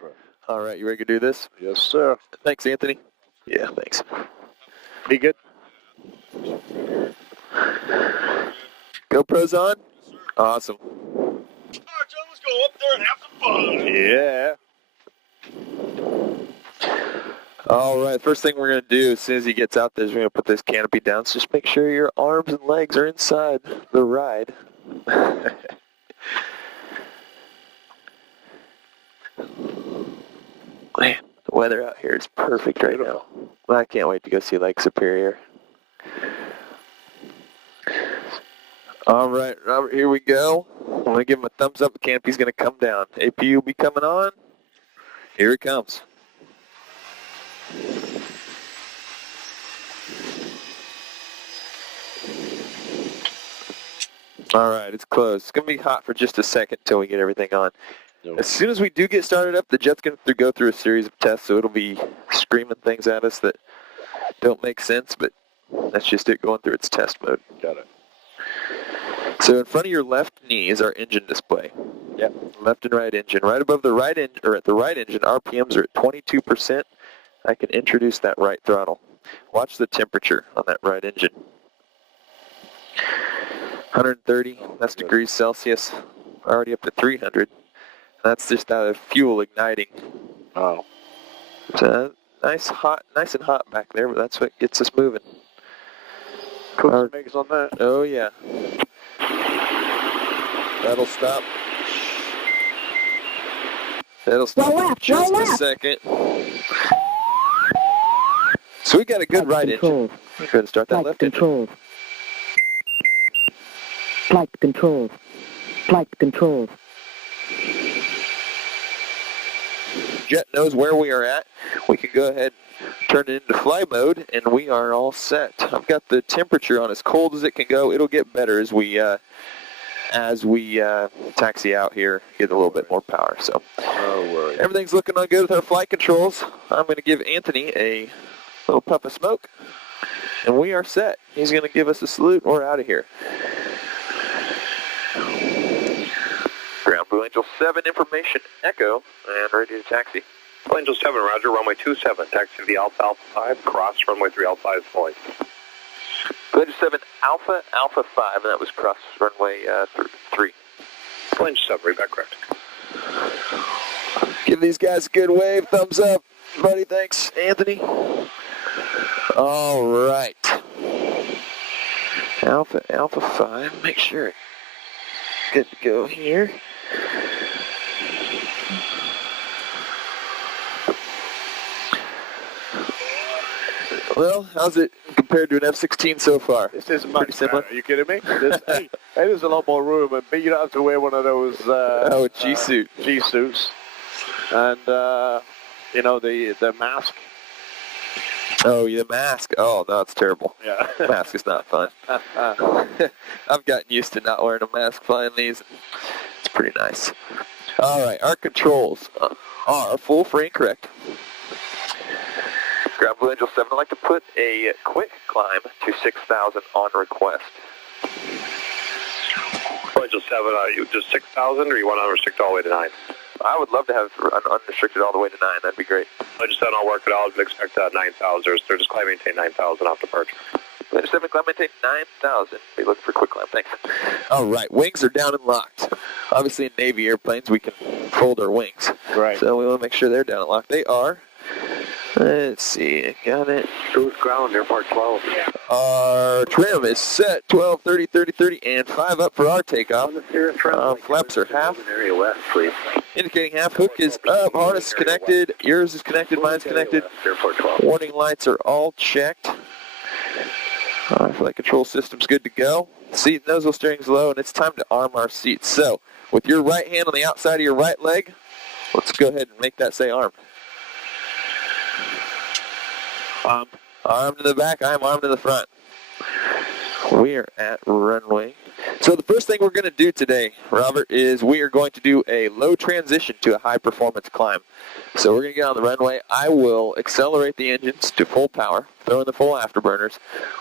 sir. All right, you ready to do this? Yes, sir. Thanks, Anthony. Yeah, thanks. Be good. GoPro's on? Awesome. All right, Joe, let's go up there and have some fun. Yeah. All right, first thing we're going to do as soon as he gets out there is we're going to put this canopy down. So just make sure your arms and legs are inside the ride. Man, the weather out here is perfect right now. I can't wait to go see Lake Superior. All right, Robert, here we go. I'm going to give him a thumbs up. The canopy's going to come down. AP will be coming on. Here it comes. All right, it's closed. It's going to be hot for just a second until we get everything on. As soon as we do get started up, the jet's going to go through a series of tests, so it'll be screaming things at us that don't make sense, but that's just it going through its test mode. Got it. So in front of your left knee is our engine display. Yep. Left and right engine. Right above the right engine, or at the right engine, RPMs are at 22%. I can introduce that right throttle. Watch the temperature on that right engine. 130, that's degrees Celsius. Already up to 300. That's just out of fuel igniting. Oh. So nice and hot back there, but that's what gets us moving. Put some eggs on that. Oh yeah. That'll stop. It'll stop in just a second. So we got a good right engine. We're going to start that left engine. Flight control. Flight control. Jet knows where we are at. We can go ahead and turn it into fly mode, and we are all set. I've got the temperature on as cold as it can go. It'll get better as we taxi out here, get a little bit more power. So everything's looking on good with our flight controls. I'm going to give Anthony a little puff of smoke, and we are set. He's going to give us a salute, and we're out of here. Ground Blue Angel 7, information echo, and ready to taxi. Blue Angel 7, roger, runway 27, taxi to the Alpha 5, cross runway 3 Alpha 5 fully. Blue Angel 7, Alpha 5, and that was cross runway 3. Blue Angel 7, read back correct. Give these guys a good wave, thumbs up, buddy, thanks, Anthony. All right. Alpha 5, make sure. Good to go here. Well, how's it compared to an F-16 so far? This is pretty similar. Are you kidding me? There's a lot more room, and you don't have to wear one of those G-suit. G-suits. And, you know, the mask. Oh, yeah, the mask. Oh, no, it's terrible. Yeah. Mask is not fun. I've gotten used to not wearing a mask flying these. It's pretty nice. All right, our controls are full frame correct. Ground Blue Angel 7, I'd like to put a quick climb to 6,000 on request. Blue Angel 7, you just 6,000, or you want to restrict all the way to 9? I would love to have unrestricted all the way to 9. That'd be great. Blue Angel 7, I'll work it out and expect 9,000. They're just climb maintain 9,000 off departure. Blue Angel 7, climb maintain 9,000. Be looking for quick climb. Thanks. All right, wings are down and locked. Obviously, in Navy airplanes, we can fold our wings. Right. So we want to make sure they're down and locked. They are. Let's see, got it. Cruise ground, airport 12. Our trim is set, 12, 30, 30, 30, and 5 up for our takeoff. Flaps are half. Area west, please. Indicating half. Hook is up, harness is connected, yours is connected, mine's connected. Airport 12. Warning lights are all checked. Flight control system's good to go. Seat nozzle steering's low, and it's time to arm our seats. So, with your right hand on the outside of your right leg, let's go ahead and make that say arm. Arm to the back, I'm arm to the front. We are at runway. So the first thing we're going to do today, Robert, is we are going to do a low transition to a high performance climb. So we're going to get on the runway. I will accelerate the engines to full power, throw in the full afterburners.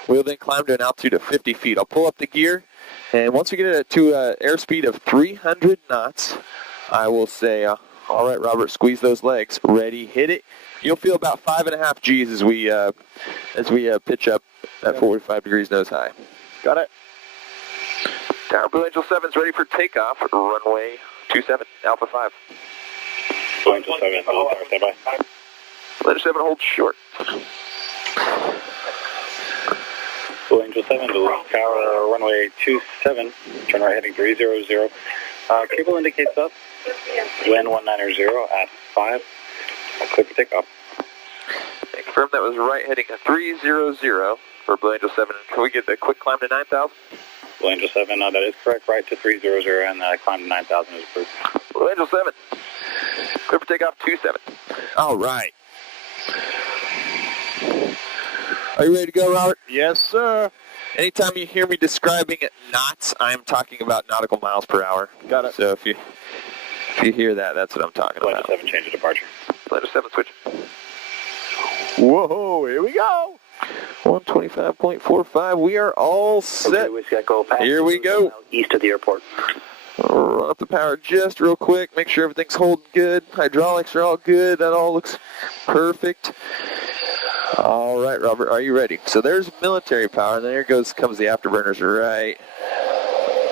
We'll then climb to an altitude of 50 feet. I'll pull up the gear, and once we get it to an airspeed of 300 knots, I will say All right, Robert, squeeze those legs. Ready, hit it. You'll feel about 5.5 G's as we pitch up at 45 degrees nose high. Got it. Tower Blue Angel 7's ready for takeoff. Runway 27, Alpha 5. Blue Angel 7, tower standby. Blue Angel 7 holds short. Blue Angel 7, tower runway 27, turn right heading 300. Cable indicates up. Wind 190 at 5. Clear for takeoff. Confirm that was right heading 300 for Blue Angel 7. Can we get the quick climb to 9,000? Blue Angel 7, that is correct. Right to 300 and climb to 9,000 is approved. Blue Angel 7. Clear for takeoff 27. All right. Are you ready to go, Robert? Yes, sir. Anytime you hear me describing knots, I'm talking about nautical miles per hour. Got it. So if you hear that, that's what I'm talking Blue about. Angel 7, change of departure. Blue Angel 7, switch. Whoa, here we go. 125.45. We are all set. Here we go. East of the airport. Run up the power just real quick. Make sure everything's holding good. Hydraulics are all good. That all looks perfect. All right, Robert, are you ready? So there's military power, and there comes the afterburners right.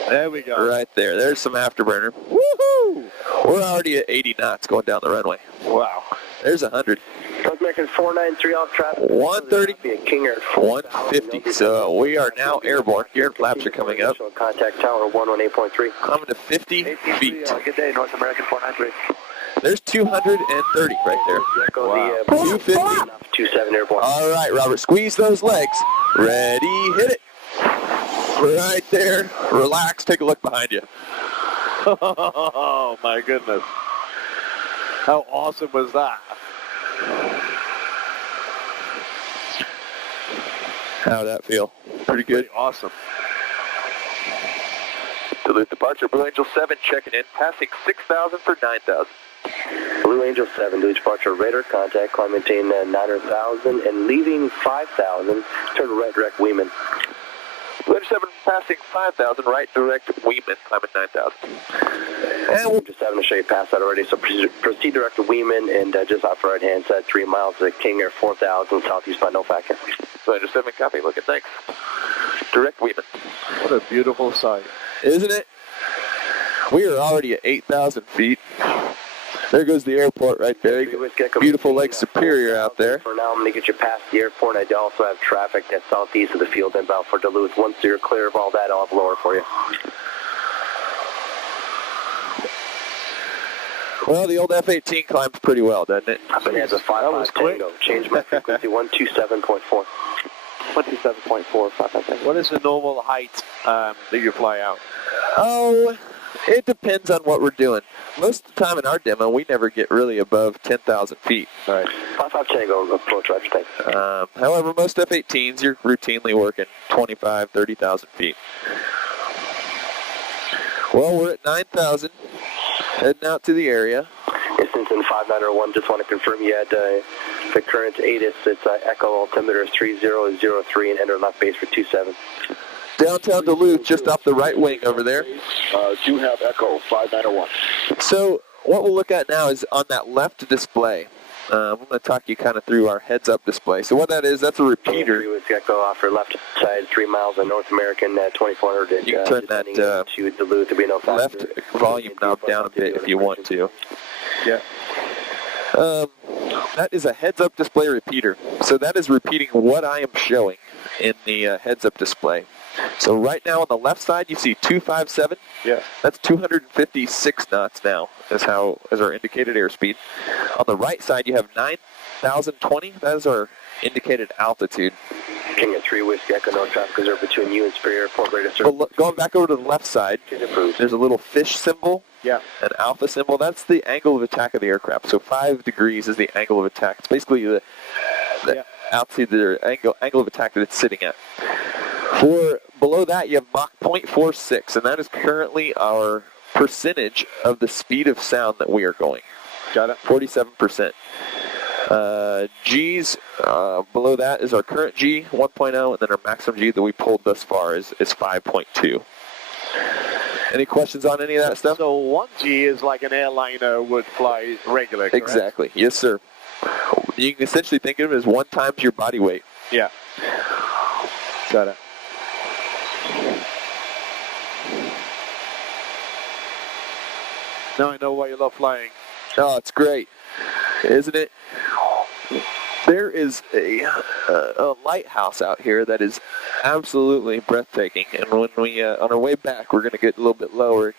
There we go. Right there. There's some afterburner. Woohoo! We're already at 80 knots going down the runway. Wow. There's 100. North American 493 off traffic. 130. Be a Kinger. 150. So we are now airborne. Gear flaps are coming up. Contact tower 118.3. Coming to 50 feet. Good day, North American 493. There's 230 right there. Wow. 250. 27 airborne. All right, Robert, squeeze those legs. Ready, hit it. Right there. Relax, take a look behind you. Oh, my goodness. How awesome was that? How'd that feel? Pretty good. Pretty awesome. Duluth departure, Blue Angel 7 checking in, passing 6,000 for 9,000. Blue Angel 7, Duluth departure, radar contact, climb maintain 900,000 and leaving 5,000, turn right direct Weeman. Blue Angel 7 passing 5,000, right direct Weeman, climbing 9,000. And we'll just having to show you past that already, so proceed direct to Weeman and just off right hand side 3 miles to King Air 4,000 southeast by no factor. Blue Angel 7 copy, looking thanks. Direct Weeman. What a beautiful sight. Isn't it? We are already at 8,000 feet. There goes the airport right there. Beautiful Lake Superior out there. For now, I'm going to get you past the airport. I do also have traffic that's southeast of the field inbound for Duluth. Once you're clear of all that, I'll have lower for you. Well, the old F-18 climbs pretty well, doesn't it? It has a 5-5 Tango. Change my frequency 127.4. 127.4. What is the normal height that you fly out? Oh, it depends on what we're doing. Most of the time in our demo, we never get really above 10,000 feet. All right. 5-5 Tango, approach right tank. However, most F-18s, you're routinely working 25, 30,000 feet. Well, we're at 9,000, heading out to the area. Instance in 5901, just want to confirm you had the current ATIS. It's Echo altimeter 3003 and enter left base for 27. Downtown Duluth, just off the right wing over there. Do have Echo 5901. So what we'll look at now is on that left display. I'm going to talk you kind of through our heads-up display. So what that is, that's a repeater. With Echo off your left side, 3 miles on North American 2400. You can turn that to Duluth to be no faster. left volume knob down a bit if you want to. Yeah. That is a heads-up display repeater. So that is repeating what I am showing in the heads-up display. So right now on the left side, you see 257. Yeah. That's 256 knots now, is our indicated airspeed. On the right side, you have 9,020. That is our indicated altitude. King at 3 Whiskey Echo, no traffic reserved between you and Superior Airport. Ready to serve. Well, going back over to the left side, there's a little fish symbol. Yeah. An alpha symbol. That's the angle of attack of the aircraft. So 5 degrees is the angle of attack. It's basically the altitude, the angle of attack that it's sitting at. For below that, you have Mach 0.46, and that is currently our percentage of the speed of sound that we are going. Got it. 47%. G's, below that is our current G, 1.0, and then our maximum G that we pulled thus far is 5.2. Any questions on any of that stuff? So 1G is like an airliner would fly regular, correct? Exactly. Yes, sir. You can essentially think of it as 1 times your body weight. Yeah. Got it. Now I know why you love flying. Oh, it's great, isn't it? There is a lighthouse out here that is absolutely breathtaking. And when we, on our way back, we're going to get a little bit lower,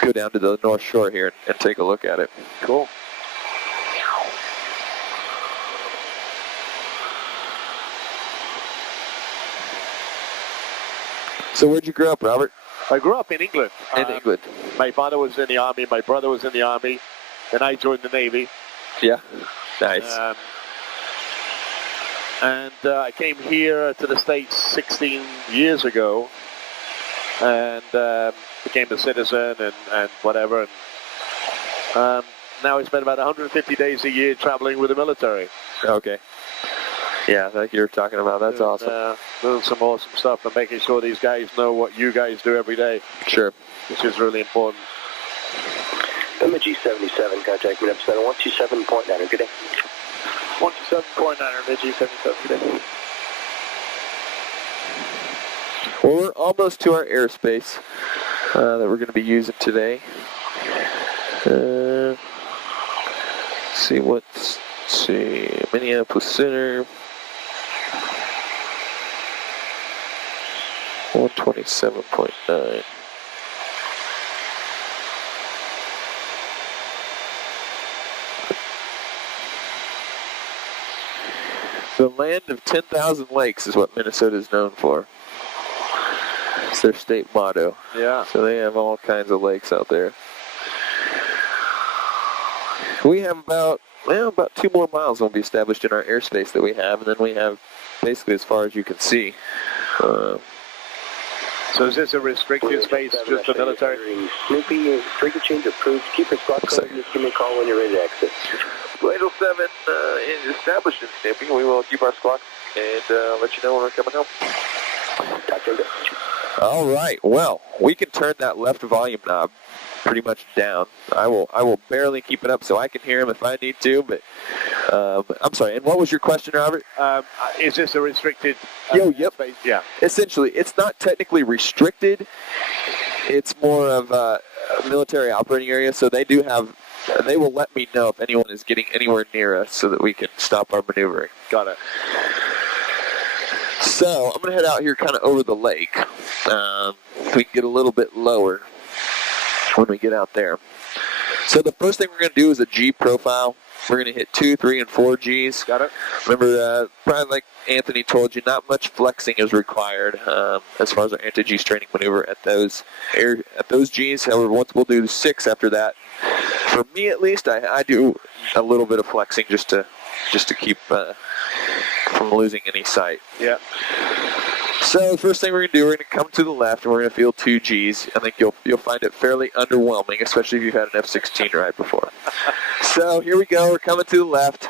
go down to the North Shore here and take a look at it. Cool. So where'd you grow up, Robert? I grew up in England. In England. My father was in the Army. My brother was in the Army. Then I joined the Navy. Yeah. Nice. And I came here to the States 16 years ago and became a citizen and whatever. And now I spend about 150 days a year traveling with the military. Okay. Yeah, like you were talking about. That's awesome. Doing some awesome stuff and making sure these guys know what you guys do every day. Sure. Which is really important. MG77, contact me up 7127.9. Good day. 127.9, MG77, good day. Well, we're almost to our airspace that we're going to be using today. Let's see, Minneapolis Center. 127.9. The land of 10,000 lakes is what Minnesota is known for. It's their state motto. Yeah. So they have all kinds of lakes out there. We have about 2 more miles will be established in our airspace that we have, and then we have basically as far as you can see. So is this a restricted space, just the military? Snoopy, frequent change approved. Keep your squad code and just give me a call when you're ready to exit. Aileron 7 is established in Snoopy. We will keep our squawk and let you know when we're coming home. Talk to you. All right. Well, we can turn that left volume knob pretty much down. I will barely keep it up so I can hear him if I need to. But I'm sorry. And what was your question, Robert? Is this a restricted Yep. space? Yeah. Essentially, it's not technically restricted. It's more of a military operating area. So they will let me know if anyone is getting anywhere near us so that we can stop our maneuvering. Got it. So I'm going to head out here kind of over the lake. We can get a little bit lower when we get out there. So the first thing we're going to do is a G profile. We're going to hit 2, 3, and 4 Gs. Got it. Remember, probably like Anthony told you, not much flexing is required as far as our anti-G straining maneuver at those Gs. However, once we'll do 6 after that. For me, at least, I do a little bit of flexing just to keep from losing any sight. Yeah. So the first thing we're going to do, we're going to come to the left and we're going to feel 2 Gs. I think you'll find it fairly underwhelming, especially if you've had an F-16 ride before. So here we go. We're coming to the left,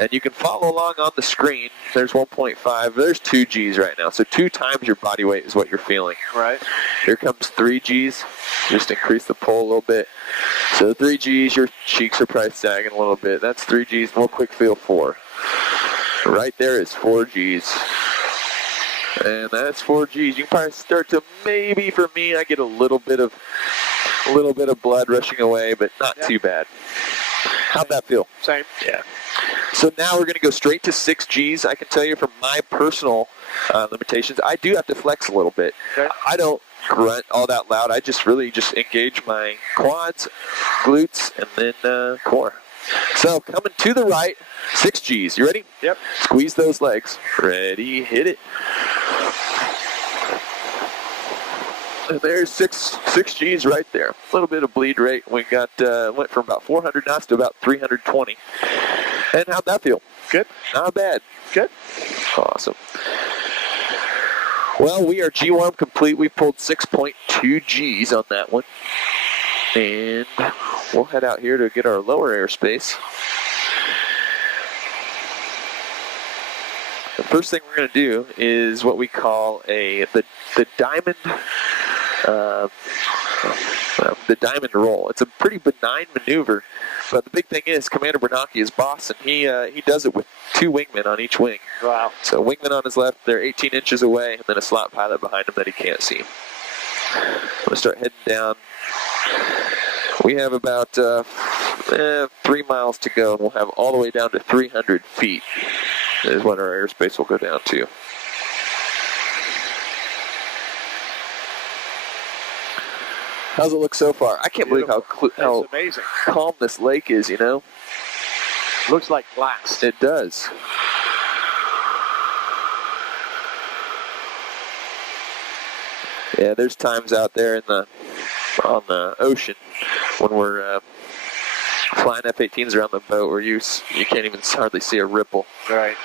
and you can follow along on the screen. There's 1.5. There's 2 Gs right now. So 2 times your body weight is what you're feeling. Right. Here comes 3 Gs. Just increase the pull a little bit. So 3 Gs, your cheeks are probably sagging a little bit. That's 3 Gs. Real quick feel 4. Right there is 4 Gs. And that's 4 Gs. You can probably start to, maybe for me, I get a little bit of blood rushing away, but not too bad. How'd that feel? Same. Yeah. So now we're going to go straight to 6 Gs. I can tell you from my personal limitations, I do have to flex a little bit. Okay. I don't grunt all that loud. I just really engage my quads, glutes, and then core. So coming to the right, 6 Gs. You ready? Yep. Squeeze those legs. Ready, hit it. And there's 6 Gs right there. A little bit of bleed rate. We got went from about 400 knots to about 320. And how'd that feel? Good. Not bad. Good. Awesome. Well, we are G-warm complete. We pulled 6.2 Gs on that one. And we'll head out here to get our lower airspace. The first thing we're going to do is what we call the diamond the diamond roll. It's a pretty benign maneuver, but the big thing is Commander Bernanke is boss, and he does it with 2 wingmen on each wing. Wow. So wingman on his left, they're 18 inches away, and then a slot pilot behind him that he can't see. I'm going to start heading down. We have about 3 miles to go, and we'll have all the way down to 300 feet is what our airspace will go down to. How's it look so far? I can't believe how amazing. Calm this lake is, you know? Looks like glass. It does. Yeah, there's times out there on the ocean when we're flying F-18s around the boat where you can't even hardly see a ripple. Right.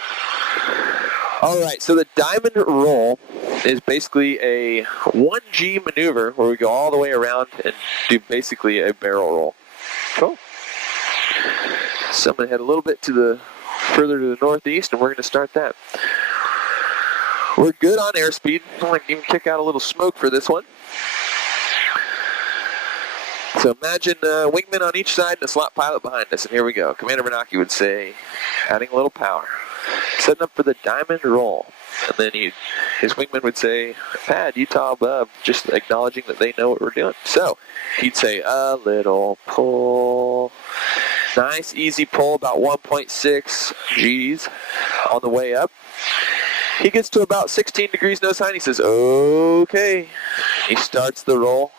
All right, so the diamond roll is basically a 1G maneuver where we go all the way around and do basically a barrel roll. Cool. So I'm going to head a little bit further to the northeast, and we're going to start that. We're good on airspeed. I might even kick out a little smoke for this one. So imagine wingmen on each side and a slot pilot behind us, and here we go. Commander Bernanke would say, adding a little power. Setting up for the diamond roll. And then his wingman would say, pad, Utah above, just acknowledging that they know what we're doing. So he'd say, a little pull. Nice, easy pull, about 1.6 Gs on the way up. He gets to about 16 degrees nose high, and he says, okay. He starts the roll,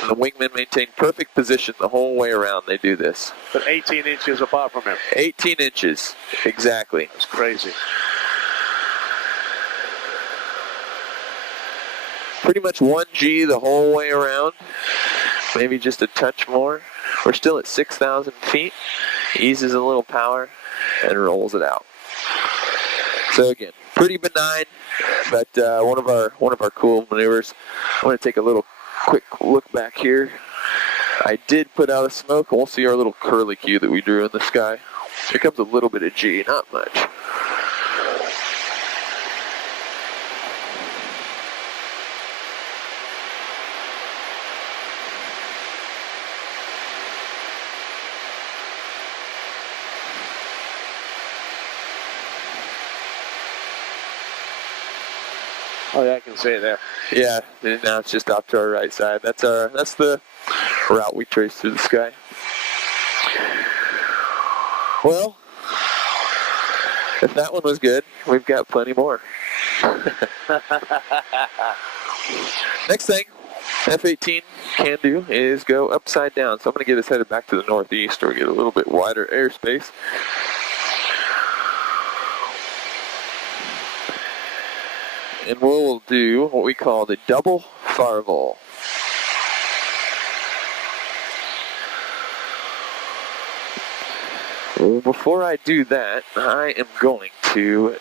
and the wingmen maintain perfect position the whole way around. They do this. But 18 inches apart from him. 18 inches, exactly. That's crazy. Pretty much 1G the whole way around, maybe just a touch more. We're still at 6,000 feet. Eases a little power and rolls it out. So again, pretty benign, but one of our cool maneuvers. I'm going to take a quick look back here. I did put out a smoke. We'll see our little curly Q that we drew in the sky. Here comes a little bit of G, not much. Oh yeah, I can see it there. Yeah, and now it's just off to our right side. That's the route we trace through the sky. Well, if that one was good, we've got plenty more. Next thing F-18 can do is go upside down. So I'm going to get us headed back to the northeast where we get a little bit wider airspace. And we'll do what we call the double farvel. Well, before I do that, I am going to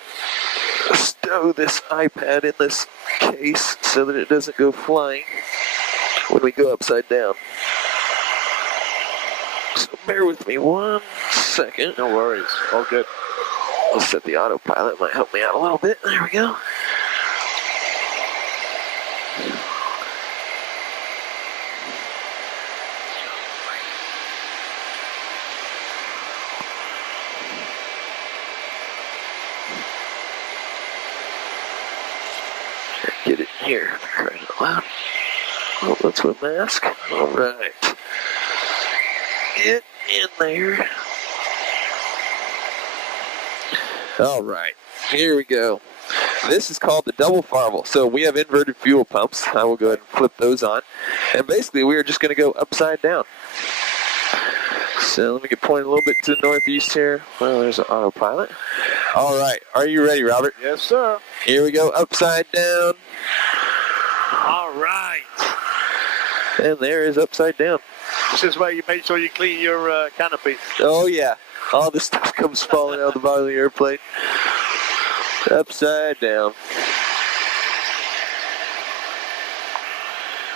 stow this iPad in this case so that it doesn't go flying when we go upside down. So bear with me 1 second. No worries. All good. I'll set the autopilot. It might help me out a little bit. There we go. Get it here. Crying out loud. Oh, that's a mask. All right. Get in there. All right. Here we go. This is called the double farvel. So we have inverted fuel pumps. I will go ahead and flip those on. And basically we are just going to go upside down. So let me get pointed a little bit to the northeast here. Well, there's an autopilot. All right. Are you ready, Robert? Yes, sir. Here we go. Upside down. All right. And there is upside down. This is where you make sure you clean your canopy. Oh, yeah. All this stuff comes falling out of the bottom of the airplane. Upside down.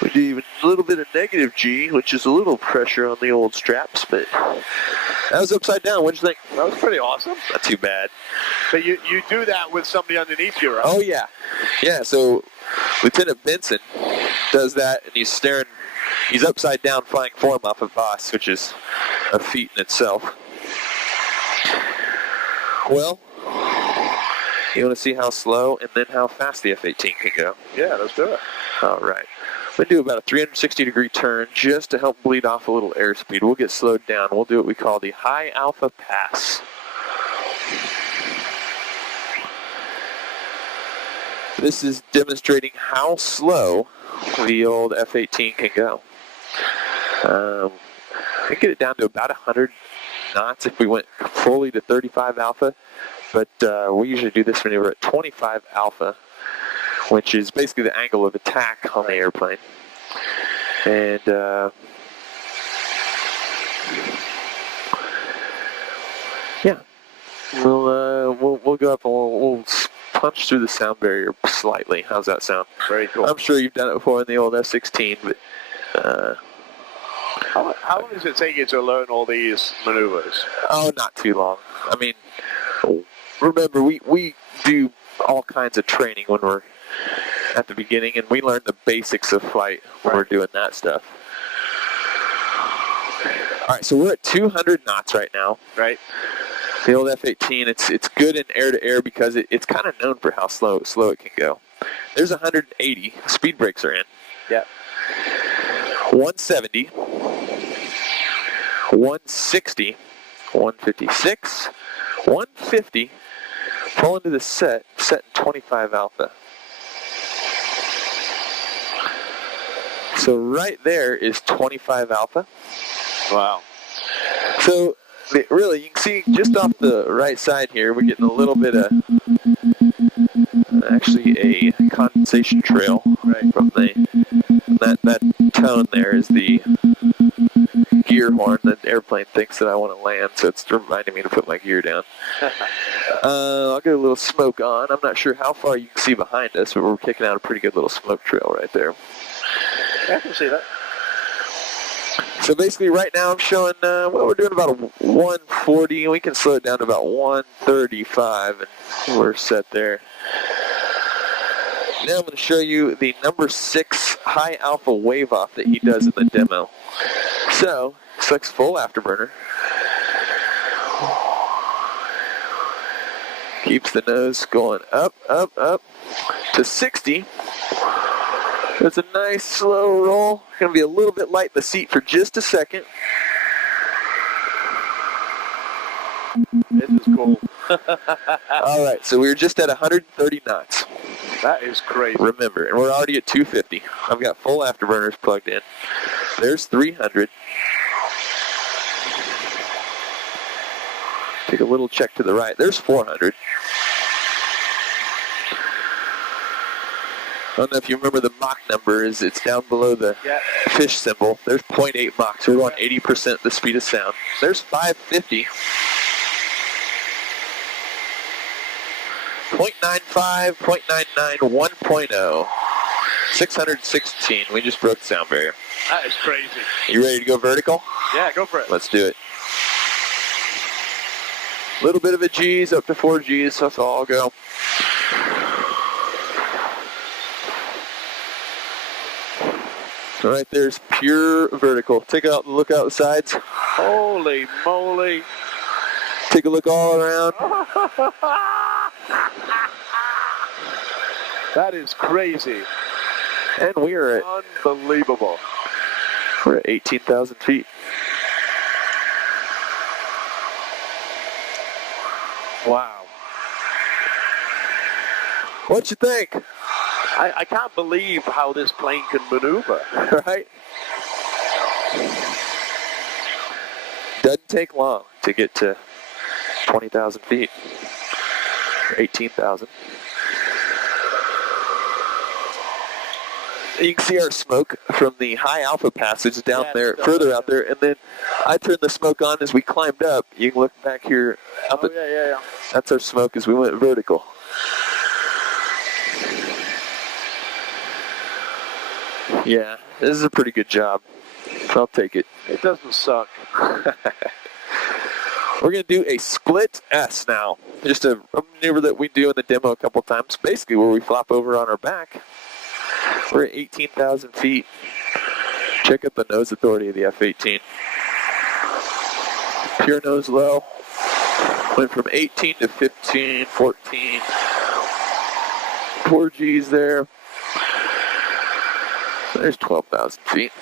We do even a little bit of negative G, which is a little pressure on the old straps, but that was upside down. What'd you think? That was pretty awesome. Not too bad. But you do that with somebody underneath you, right? Oh, yeah. Yeah, so Lieutenant Benson does that, and he's staring He's upside down flying form off of Boss, which is a feat in itself. Well, you want to see how slow and then how fast the F-18 can go? Yeah, let's do it. All right. We do about a 360-degree turn just to help bleed off a little airspeed. We'll get slowed down. We'll do what we call the high alpha pass. This is demonstrating how slow the old F-18 can go. We can get it down to about 100 knots if we went fully to 35 alpha, but we usually do this maneuver at 25 alpha, which is basically the angle of attack on the airplane. And yeah, we'll go up and we'll punch through the sound barrier slightly. How's that sound? Very cool. I'm sure you've done it before in the old F-16, but how long does it take you to learn all these maneuvers? oh, not too long. I mean, remember, we do all kinds of training when we're at the beginning, and we learn the basics of flight when we're doing that stuff. All right, so we're at 200 knots right now. Right. The old F-18, it's good in air-to-air because it's kind of known for how slow it can go. There's 180. Speed brakes are in. Yeah. 170. 160. 156. 150. Pull into the set in 25 alpha. So right there is 25 alpha. Wow. So really, you can see just off the right side here, we're getting a little bit of, actually a condensation trail from that tone there is the gear horn. The airplane thinks that I want to land, so it's reminding me to put my gear down. I'll get a little smoke on. I'm not sure how far you can see behind us, but we're kicking out a pretty good little smoke trail right there. I can see that. So basically right now I'm showing, well, we're doing about a 140, and we can slow it down to about 135, and we're set there. Now I'm going to show you the number 6 high alpha wave off that he does in the demo. So, selects full afterburner. Keeps the nose going up, up, up to 60. It's a nice slow roll. Going to be a little bit light in the seat for just a second. This is cool. All right, so we're just at 130 knots. That is crazy. Remember, and we're already at 250. I've got full afterburners plugged in. There's 300. Take a little check to the right. There's 400. I don't know if you remember the Mach number. It's down below the fish symbol. There's 0.8 Mach, so we're going 80% the speed of sound. There's 550. 0.95, 0.99, 1.0. 616. We just broke the sound barrier. That is crazy. You ready to go vertical? Yeah, go for it. Let's do it. A little bit of a G's, up to 4 G's, so that's all I'll go. All right, there's pure vertical. Take out and look out the sides. Holy moly. Take a look all around. That is crazy. And we are at, unbelievable. we're at 18,000 feet. Wow. What you think? I can't believe how this plane can maneuver. Right? Doesn't take long to get to 20,000 feet. Or 18,000. You can see our smoke from the high alpha passage down there, further out there, and then I turned the smoke on as we climbed up. You can look back here. That's our smoke as we went vertical. Yeah, this is a pretty good job. I'll take it. It doesn't suck. We're going to do a split S now. Just a maneuver that we do in the demo a couple times, basically where we flop over on our back. We're at 18,000 feet. Check out the nose authority of the F-18. Pure nose low. Went from 18 to 15, 14. 4 Gs there. There's 12,000 feet.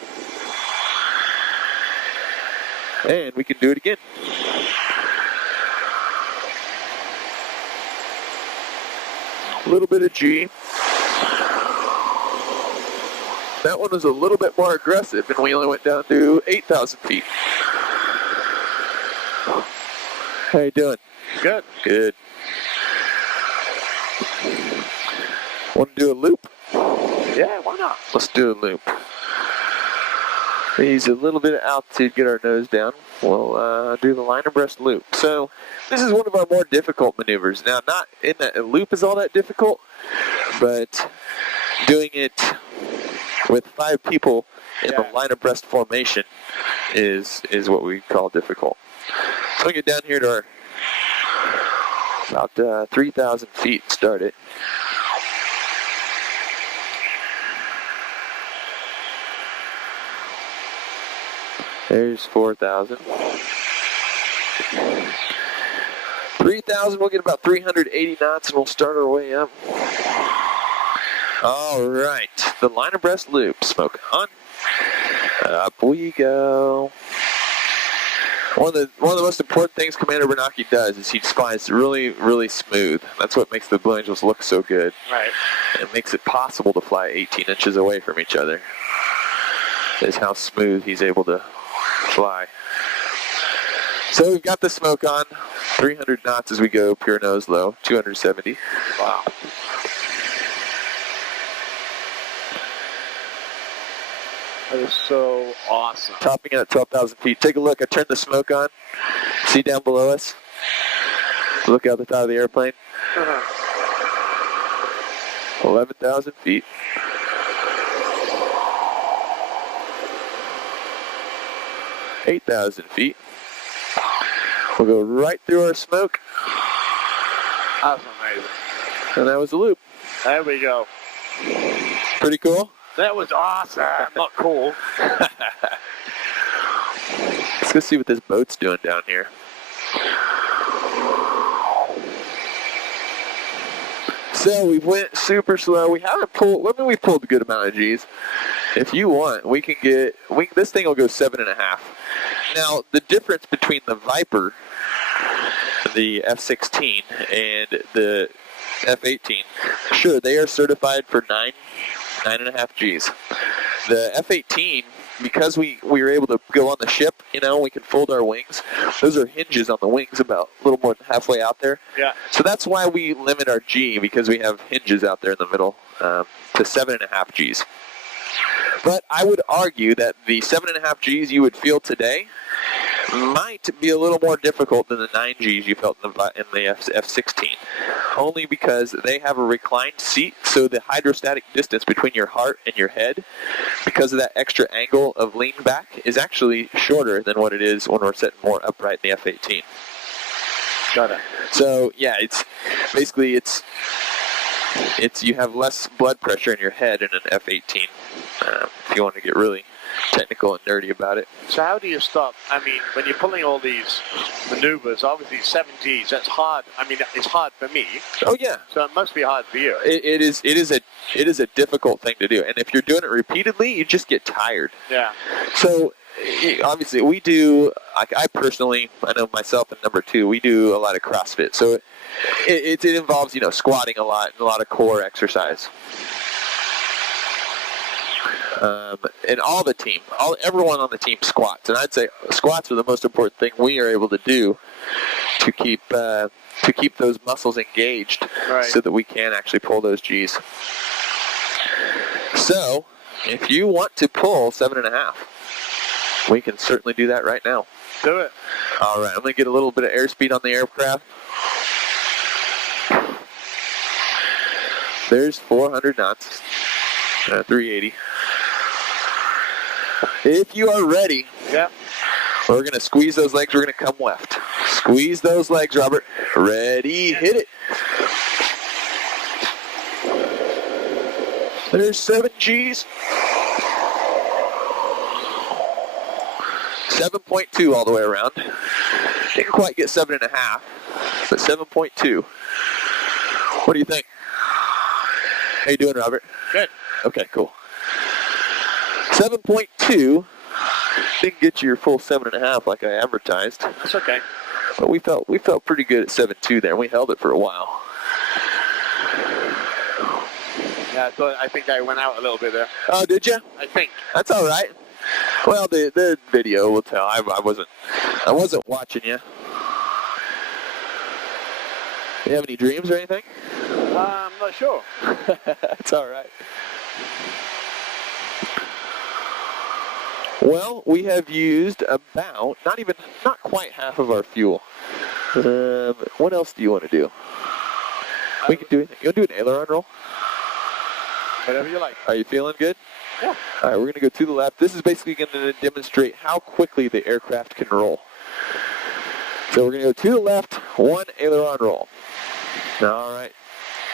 And we can do it again. A little bit of G. That one was a little bit more aggressive, and we only went down to 8,000 feet. How you doing? Good. Good. Want to do a loop? Yeah, why not? Let's do a loop. We use a little bit of altitude, get our nose down. We'll do the line abreast loop. So this is one of our more difficult maneuvers. Now, not in that a loop is all that difficult, but doing it with 5 people in the line abreast formation is what we call difficult. So we get down here to our about 3,000 feet and start it. There's 4,000. 3,000, we'll get about 380 knots and we'll start our way up. All right, the line abreast loop, smoke on. Up we go. One of the most important things Commander Bernanke does is he flies really, really smooth. That's what makes the Blue Angels look so good. Right. It makes it possible to fly 18 inches away from each other. Is how smooth he's able to fly. So we've got the smoke on, 300 knots as we go, pure nose low, 270. Wow. That is so awesome. Topping at 12,000 feet. Take a look. I turned the smoke on. See down below us? Look out the top of the airplane. 11,000 feet. 8,000 feet. We'll go right through our smoke. That's amazing. And that was a loop. There we go. Pretty cool? That was awesome. Not cool. Let's go see what this boat's doing down here. So we went super slow. We haven't pulled, I mean, we pulled a good amount of G's. If you want, we can get, this thing will go 7.5. Now, the difference between the Viper, the F-16, and the F-18, sure, they are certified for 9.5 Gs. The F-18, because we were able to go on the ship, you know, we can fold our wings. Those are hinges on the wings about a little more than halfway out there. Yeah. So that's why we limit our G, because we have hinges out there in the middle, to 7.5 Gs. But I would argue that the 7.5 Gs you would feel today might be a little more difficult than the 9 Gs you felt in the F-16. Only because they have a reclined seat, so the hydrostatic distance between your heart and your head, because of that extra angle of lean back, is actually shorter than what it is when we're sitting more upright in the F-18. Got it. So, yeah, it's basically you have less blood pressure in your head in an F-18, if you want to get really technical and nerdy about it. So how do you stop? I mean, when you're pulling all these maneuvers, obviously 7 Gs, that's hard. I mean, it's hard for me. Oh, yeah. So it must be hard for you. It is a difficult thing to do. And if you're doing it repeatedly, you just get tired. Yeah. So obviously we do, like I personally, I know myself and number 2, we do a lot of CrossFit. So it involves, you know, squatting a lot and a lot of core exercise. And all the team, everyone on the team squats, and I'd say squats are the most important thing we are able to do to keep those muscles engaged, right, so that we can actually pull those Gs. So, if you want to pull 7.5, we can certainly do that right now. Do it. All right, I'm going to get a little bit of airspeed on the aircraft. There's 400 knots, 380. If you are ready, yeah, we're going to squeeze those legs. We're going to come left. Squeeze those legs, Robert. Ready, hit it. There's 7 Gs. 7.2 all the way around. Didn't quite get 7.5, but 7.2. What do you think? How you doing, Robert? Good. Okay, cool. 7.2. Didn't get you your full 7.5 like I advertised. That's okay. But we felt pretty good at 7.2 there. We held it for a while. Yeah, I think I went out a little bit there. Oh, did you? I think. That's all right. Well, the video will tell. I wasn't watching you. You have any dreams or anything? I'm not sure. That's all right. Well, we have used about not quite half of our fuel. What else do you want to do? We can do anything. You want to do an aileron roll? Whatever you like. Are you feeling good? Yeah. All right, we're going to go to the left. This is basically going to demonstrate how quickly the aircraft can roll. So we're going to go to the left, 1 aileron roll. All right.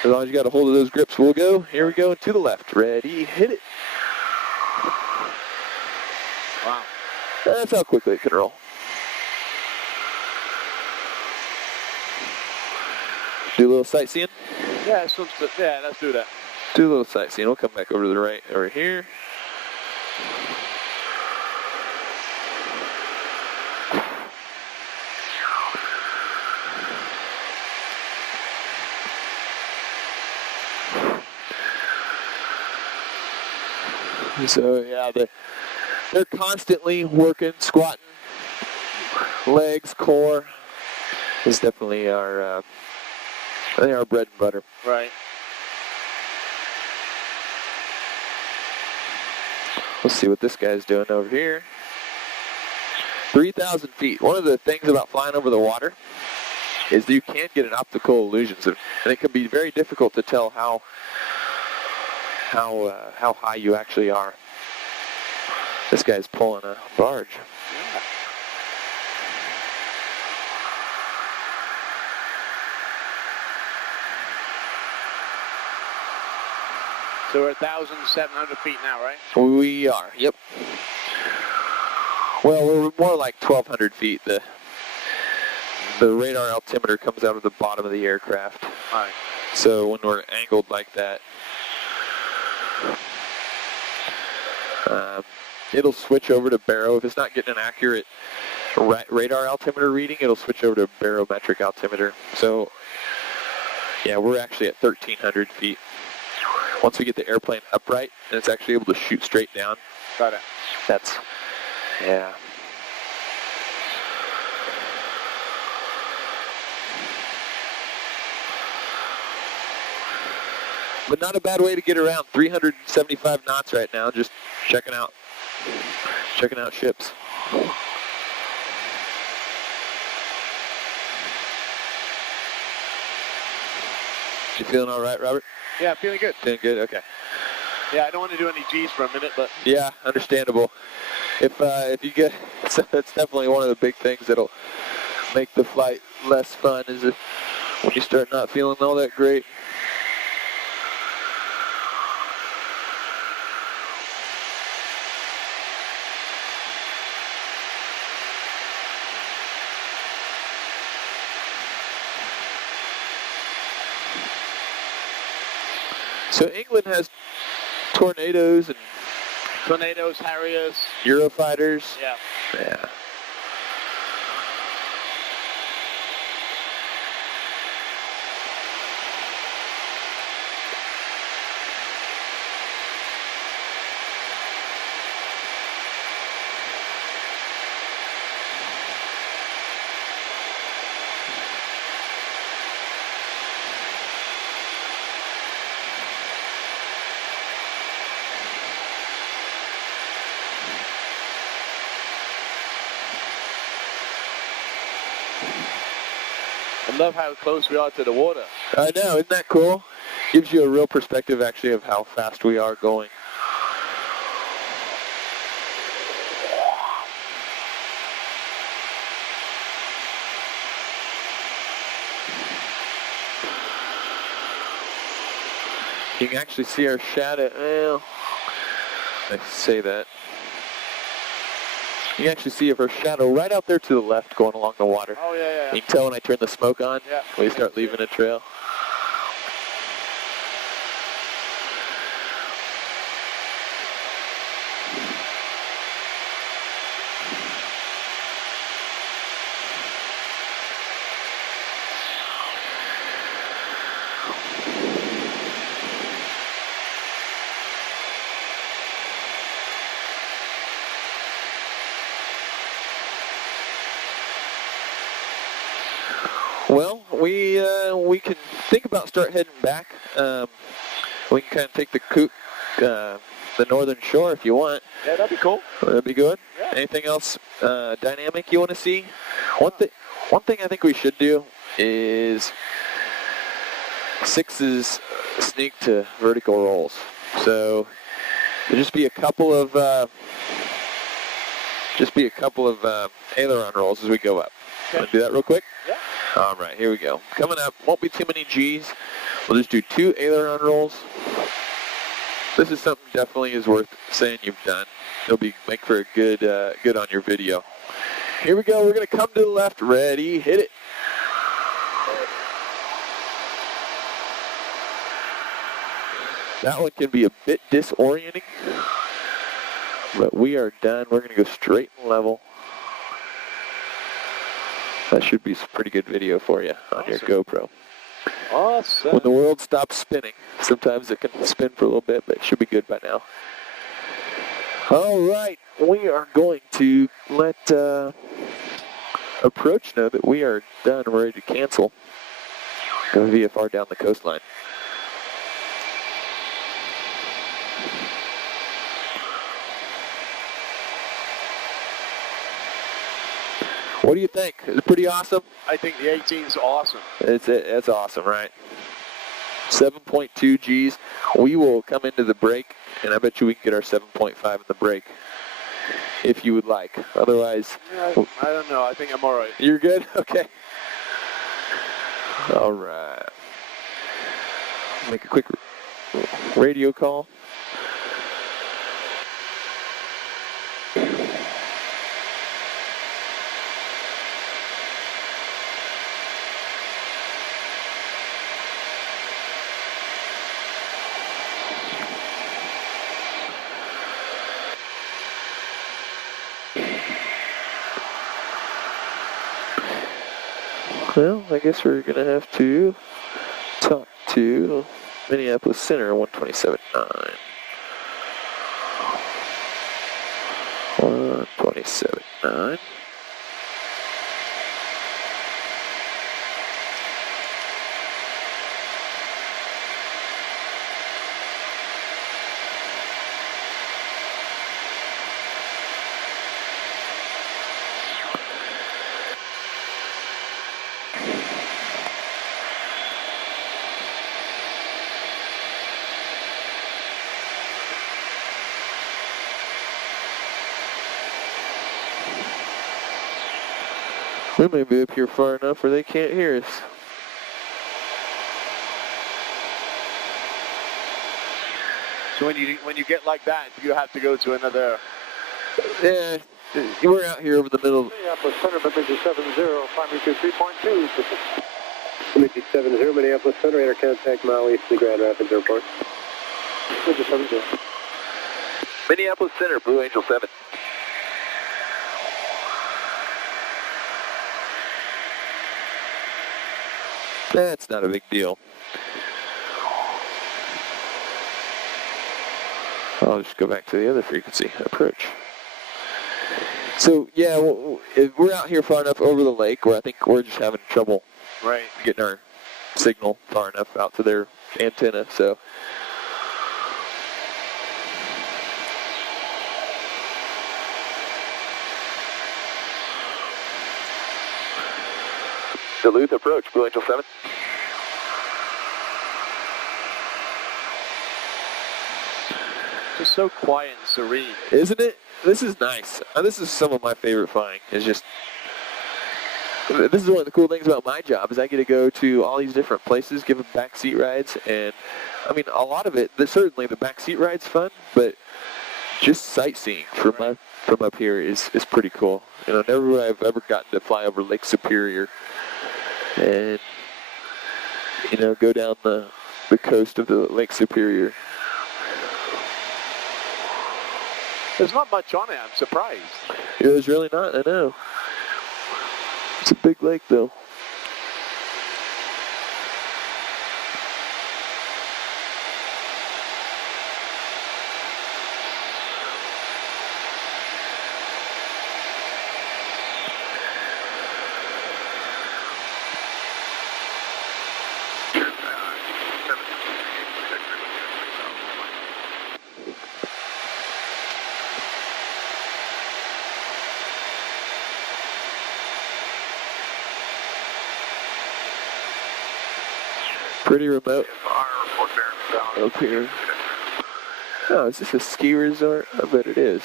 As long as you got a hold of those grips, we'll go. Here we go, to the left. Ready, hit it. Wow. That's how quickly it can roll. Do a little sightseeing? Yeah, let's do that. Do a little sightseeing. We'll come back over to the right over here. So yeah, they're constantly working, squatting, legs, core is definitely our bread and butter. Right. Let's see what this guy's doing over here. 3,000 feet. One of the things about flying over the water is that you can get an optical illusions, and it can be very difficult to tell how high you actually are. This guy's pulling a barge. Yeah. So we're 1,700 feet now, right? We are, yep. Well, we're more like 1,200 feet. The radar altimeter comes out of the bottom of the aircraft. All right. So when we're angled like that, it'll switch over to baro. If it's not getting an accurate radar altimeter reading, it'll switch over to barometric altimeter. So, yeah, we're actually at 1,300 feet. Once we get the airplane upright and it's actually able to shoot straight down. Got it. Yeah. But not a bad way to get around. 375 knots right now, just checking out ships. You feeling all right, Robert? Yeah, feeling good. Feeling good? Okay. Yeah, I don't want to do any G's for a minute, but... Yeah, understandable. If you get... That's definitely one of the big things that'll make the flight less fun, is if when you start not feeling all that great. So England has tornadoes and Harriers. Eurofighters. Yeah. Yeah. I love how close we are to the water. I know, isn't that cool? Gives you a real perspective, actually, of how fast we are going. You can actually see our shadow. Well, I say that. You can actually see her shadow right out there to the left going along the water. Oh, yeah. You can tell when I turn the smoke on, Yeah. we start leaving a trail. Well, we can think about start heading back. We can kind of take the northern shore if you want. Yeah, that'd be cool. That'd be good. Yeah. Anything else dynamic you want to see? One thing I think we should do is 6's sneak to vertical rolls. So there'll just be a couple of aileron rolls as we go up. Okay. Want to do that real quick? Yeah. All right, here we go. Coming up, won't be too many G's. We'll just do 2 aileron rolls. This is something definitely is worth saying you've done. It'll make for a good on your video. Here we go. We're gonna come to the left. Ready? Hit it. That one can be a bit disorienting, but we are done. We're gonna go straight and level. That should be some pretty good video for you on your GoPro. Awesome. When the world stops spinning, sometimes it can spin for a little bit, but it should be good by now. All right, we are going to let Approach know that we are done. We're ready to cancel. Go VFR down the coastline. What do you think? Is it pretty awesome? I think the 18's awesome. It's awesome, right? 7.2 Gs. We will come into the break, and I bet you we can get our 7.5 in the break, if you would like. Otherwise, Yeah, I don't know. I think I'm all right. You're good? Okay. All right. Make a quick radio call. Well, I guess we're going to have to talk to Minneapolis Center 127.9. 127.9. We may be up here far enough where they can't hear us. So when you get like that, you have to go to another. Yeah, we're out here over the middle. Minneapolis Center, Bemidji 70, climbing to 3.2. Bemidji 70, Minneapolis Center, radar contact mile east of Grand Rapids Airport. Bemidji 70. Minneapolis Center, Blue Angel 7. That's not a big deal. I'll just go back to the other frequency, approach. So, yeah, we're out here far enough over the lake where I think we're just having trouble getting our signal far enough out to their antenna, so. Duluth approach, Blue Angel 7. Just so quiet and serene. Isn't it? This is nice. This is some of my favorite flying. It's just, this is one of the cool things about my job is I get to go to all these different places, give them backseat rides, and I mean, a lot of it, certainly the backseat ride's fun, but just sightseeing for from up here is pretty cool. You know, never I've ever gotten to fly over Lake Superior and, you know, go down the coast of the Lake Superior. There's not much on it, I'm surprised. Yeah, there's really not, I know. It's a big lake, though. Pretty remote up here. Oh, is this a ski resort? I bet it is.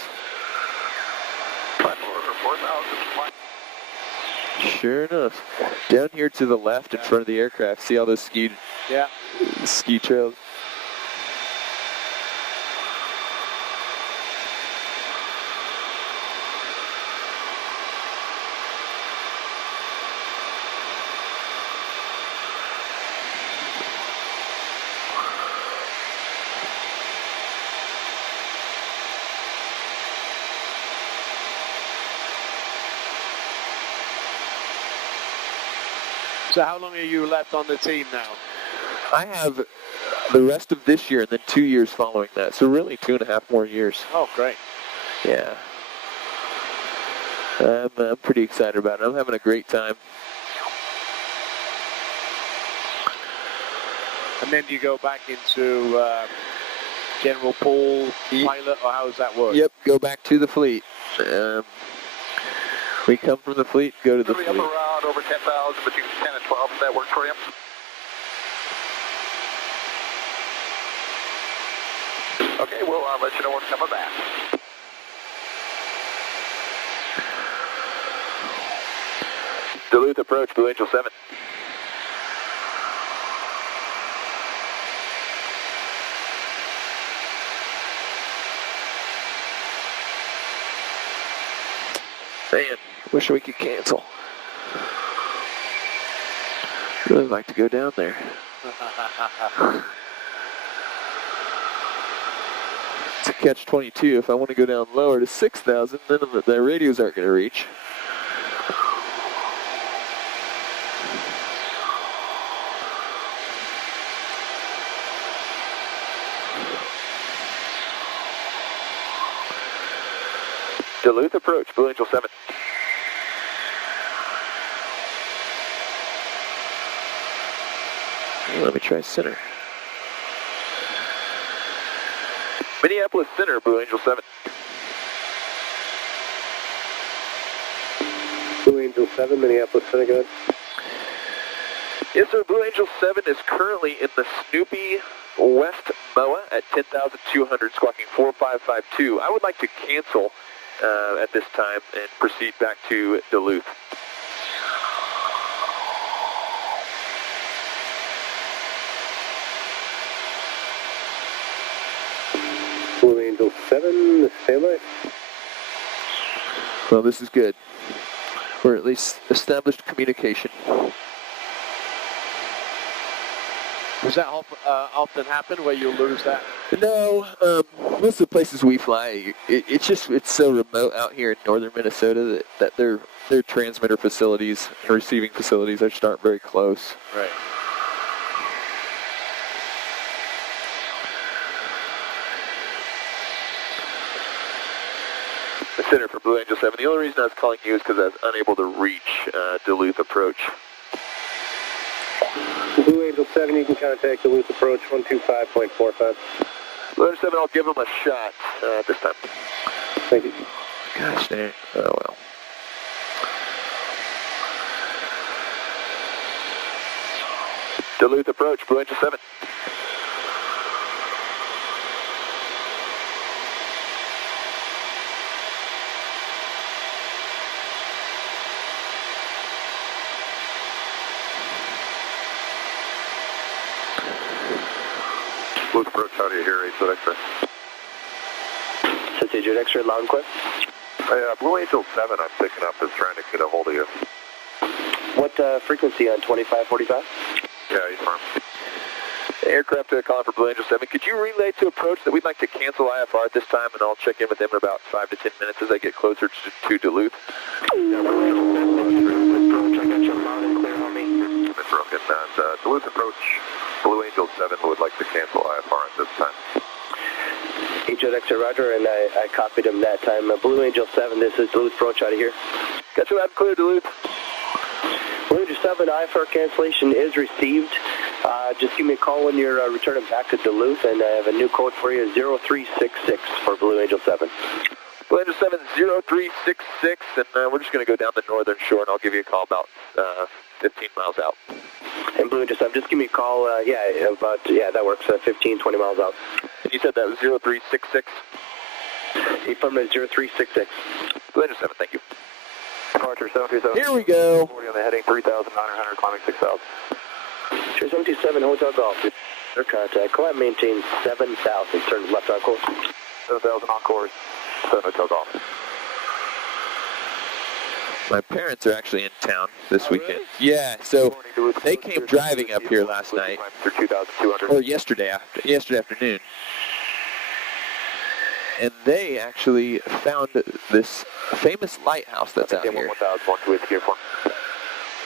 Sure enough. Down here to the left in front of the aircraft, see all those ski trails? So how long are you left on the team now? I have the rest of this year and then 2 years following that. So really 2.5 more years. Oh, great. Yeah. I'm pretty excited about it. I'm having a great time. And then you go back into general pool, pilot, or how does that work? Yep, go back to the fleet. We come from the fleet, go to the fleet. Up around over 10,000 between 10 and 12. Does that work for you? Okay, we'll let you know when coming back. Duluth approach, Blue Angel 7. Man, wish we could cancel. Really like to go down there. It's a catch-22. If I want to go down lower to 6,000, then the radios aren't going to reach. Duluth approach, Blue Angel 7. Let me try center. Minneapolis Center, Blue Angel 7. Blue Angel 7, Minneapolis Center, go ahead. Yes, sir. Blue Angel 7 is currently in the Snoopy West MOA at 10,200, squawking 4552. I would like to cancel at this time and proceed back to Duluth. Blue Angel 7, standby. Well, this is good. Or at least established communication. Does that often happen where you lose that? No, most of the places we fly, it's so remote out here in northern Minnesota that their transmitter facilities and receiving facilities just aren't very close. Right. The center for Blue Angel 7. The only reason I was calling you is because I was unable to reach Duluth approach. Blue Angel 7, you can contact Duluth approach 125.45. Blue Angel 7, I'll give them a shot this time. Thank you. Gosh dang. Oh well. Duluth approach, Blue Angel 7. Duluth approach, how do you hear 8 Jet X-ray? That's 8 Jet X-ray, loud and clear. Blue Angel 7 I'm picking up is trying to get a hold of you. What frequency on 2545? Yeah, he's firm. Aircraft calling for Blue Angel 7. Could you relay to approach that we'd like to cancel IFR at this time, and I'll check in with them in about 5 to 10 minutes as I get closer to Duluth? Yeah, Blue Angel 7 approach. I got you loud and clear on me. It's broken. And Duluth approach, Blue Angel 7 would like to cancel IFR at this time. Angel X Roger, and I copied him that time. Blue Angel 7, this is Duluth approach out of here. Got you loud and clear, Duluth. Blue Angel 7, IFR cancellation is received. Just give me a call when you're returning back to Duluth, and I have a new code for you, 0366 for Blue Angel 7. Blue Angel 7, 0366, and we're just going to go down the northern shore, and I'll give you a call about 15 miles out. And Blue Angel 7, just give me a call, that works, 15, 20 miles out. And you said that was 0366? Affirmative 0366. Blue Angel 7, thank you. Departure 737. Here we go. 40 on the heading, 3,900, climbing 6,000. Sure, 727, Hotel Golf. Their contact. Climb maintain 7,000. Turn left on course. 7,000 on course. 7 Hotel Golf. My parents are actually in town this weekend. Really? Yeah, so they came driving up here last night, or yesterday afternoon. And they actually found this famous lighthouse that's out here.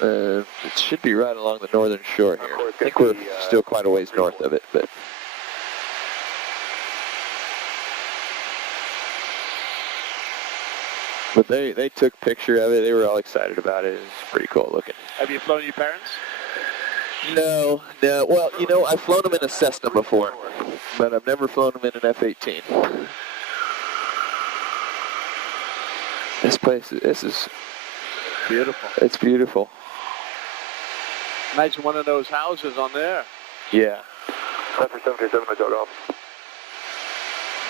It should be right along the northern shore here. I think we're still quite a ways north of it, but they took a picture of it. They were all excited about it. It was pretty cool looking. Have you flown your parents? No. Well, you know, I've flown them in a Cessna before, but I've never flown them in an F-18. This is beautiful. It's beautiful. Imagine one of those houses on there. Yeah. Center 77 Hotel Golf.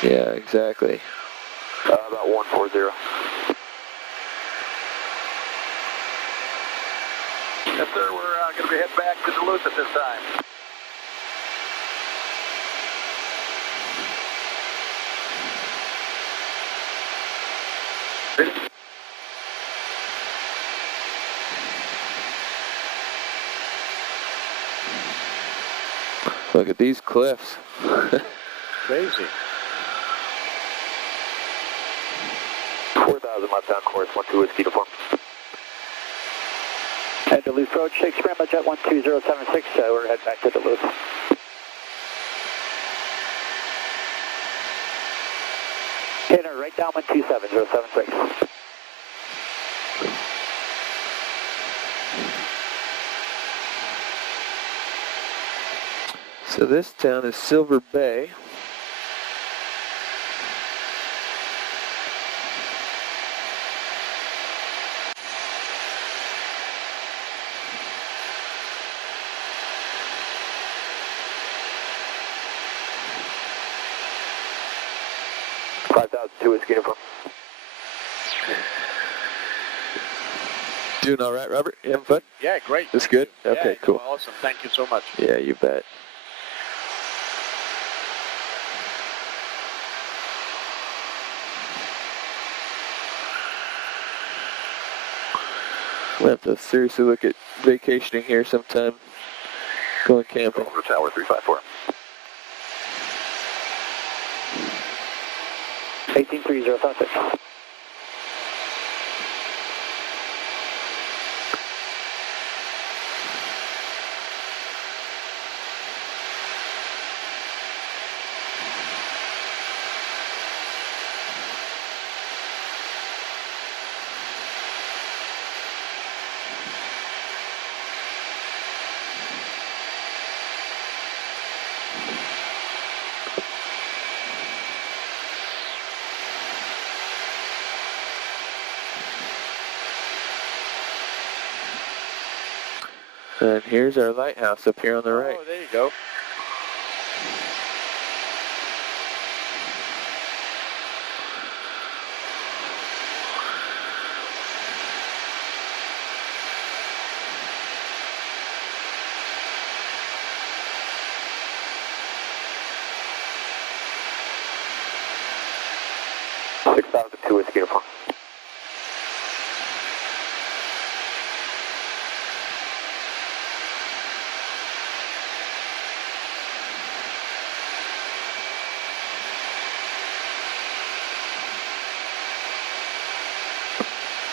Yeah, exactly. About 140. Yes, sir. We're going to be heading back to Duluth at this time. Look at these cliffs. Crazy. 4,000 left on course, 12 Whiskey Uniform. At Duluth approach, Shakespeare, jet 12076, we're heading back to Duluth. Hit her right down 127076. So this town is Silver Bay. Whiskey Uniform. Doing all right, Robert? You having fun? Yeah, great. That's good? Okay, yeah, cool. Awesome. Thank you so much. Yeah, you bet. We'll have to seriously look at vacationing here sometime. Going camping. Over to Tower 354. 183056. And here's our lighthouse up here on the right. Oh, there you go. $6,002 Whiskey Uniform.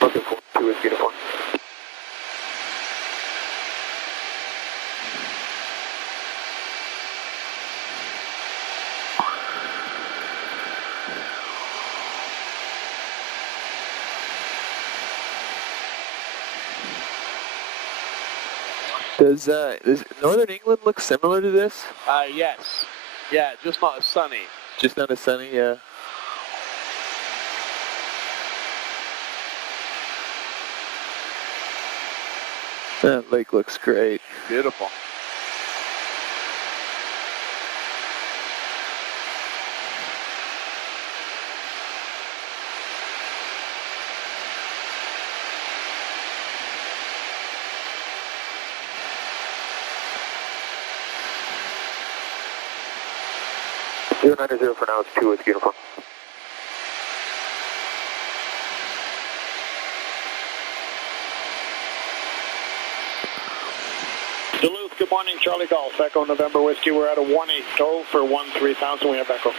Looking for 2 Whiskey Uniform. Does Northern England look similar to this? Yes. Yeah, just not as sunny. Just not as sunny, yeah. That lake looks great. Beautiful. Zero 90 for now, it's 2 Whiskey Uniform. Duluth, good morning, Charlie Golf, Echo November Whiskey. We're at a 1-8 tow for 13,000. We have Echo.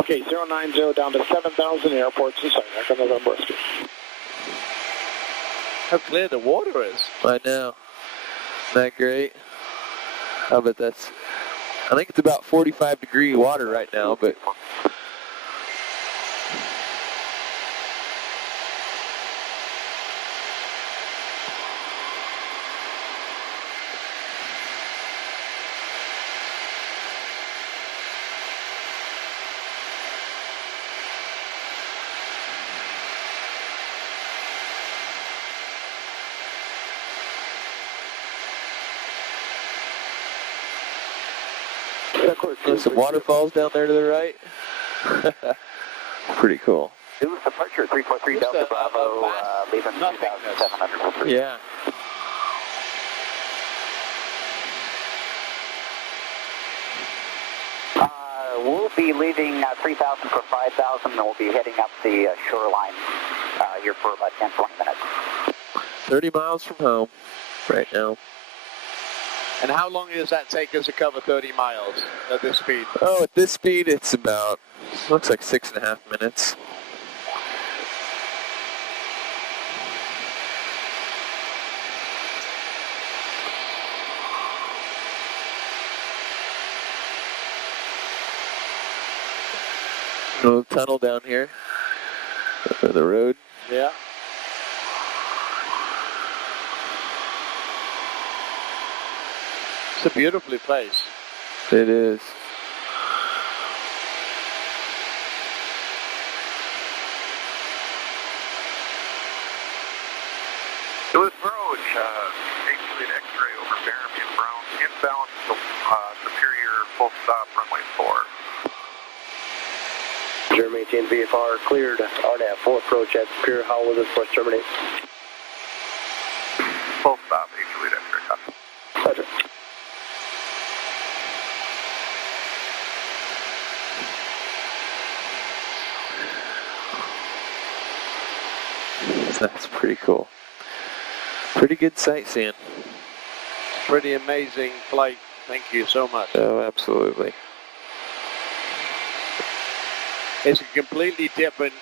Okay, 090 down to 7,000, airport's in sight, Echo November Whiskey. How clear the water is. I know. Isn't that great? I bet that's... I think it's about 45-degree water right now, but... There's some waterfalls down there to the right. Pretty cool. Duluth departure 343 Delta Bravo, leaving 2,700. Yeah. We'll be leaving 3,000 for 5,000, and we'll be heading up the shoreline here for about 10, 20 minutes. 30 miles from home right now. And how long does that take us to cover 30 miles at this speed? Oh, at this speed, it's about, looks like 6.5 minutes. Little tunnel down here for the road. Yeah. It's a beautifully placed. It is. Duluth approach, basically an X-ray over Barham and Brown, inbound to Superior, full stop, runway 4. German maintain VFR cleared, RNAV 4 approach at Superior, how will this force terminate? Full stop, H-lead X-ray copy. Roger. That's pretty cool. Pretty good sightseeing. Pretty amazing flight. Thank you so much. Oh, absolutely. It's a completely different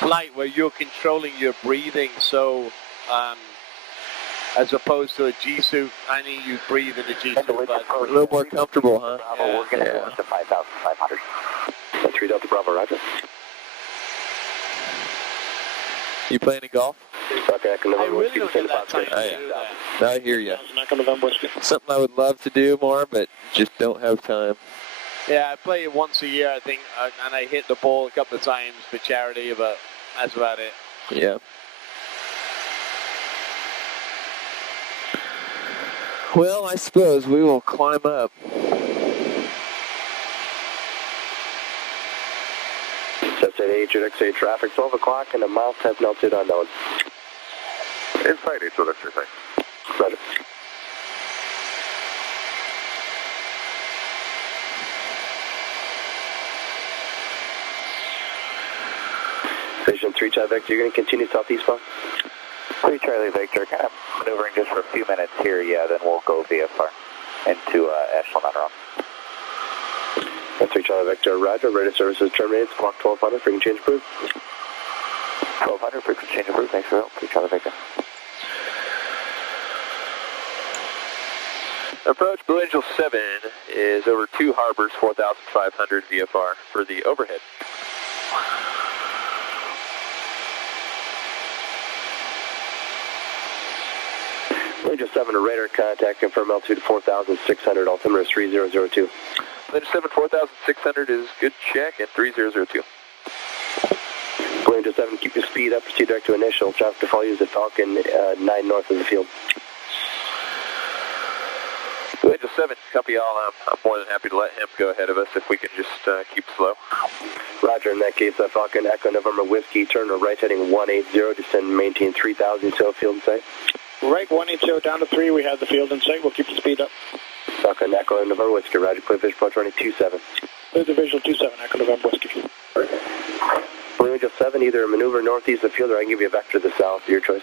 flight where you're controlling your breathing, so as opposed to a G-suit, I need you breathe in the G-suit. But A little more comfortable, huh? Bravo, we're going to go up to 5,500. 3 Delta Bravo, roger. You playing any golf? Okay, I can I really don't get that time to do that. I hear you. Echo November Whiskey. Something I would love to do more, but just don't have time. Yeah, I play it once a year, I think, and I hit the ball a couple of times for charity, but that's about it. Yeah. Well, I suppose we will climb up. That's at H at XA traffic, 12 o'clock, and a mile 10 altitude unknown. Inside H-lead X-ray, thanks. Roger. Station 3 X, you're going to continue southeastbound? 3 Charlie Victor, kind of maneuvering just for a few minutes here, yeah, then we'll go VFR into Echelon on our own. 3 Charlie Victor, roger, radio services terminated, squawk 1200, frequency change approved. 1200, frequency change approved, thanks for help, 3 Charlie Victor. Approach Blue Angel 7 is over 2 harbors, 4,500 VFR for the overhead. Blue Angel 7 to radar contact, confirm altitude 4,600, altimeter is 3002. Blue Angel 7, 4,600 is good check, and 3002. Blue Angel 7, keep your speed up, proceed direct to initial, traffic to follow, use the Falcon 9 north of the field. Blue Angel 7, copy all. I'm more than happy to let him go ahead of us if we can just keep slow. Roger, in that case, Falcon Echo November Whiskey, turn to right heading 180, descend and maintain 3,000 so field in sight. Right, 180 down to 3, we have the field in sight, we'll keep the speed up. Falcon Echo November Whiskey, roger, clear visual approach running 27. Clear the visual 27, Echo November Whiskey. Blue Angel 7, either maneuver northeast of the field or I can give you a vector to the south, your choice.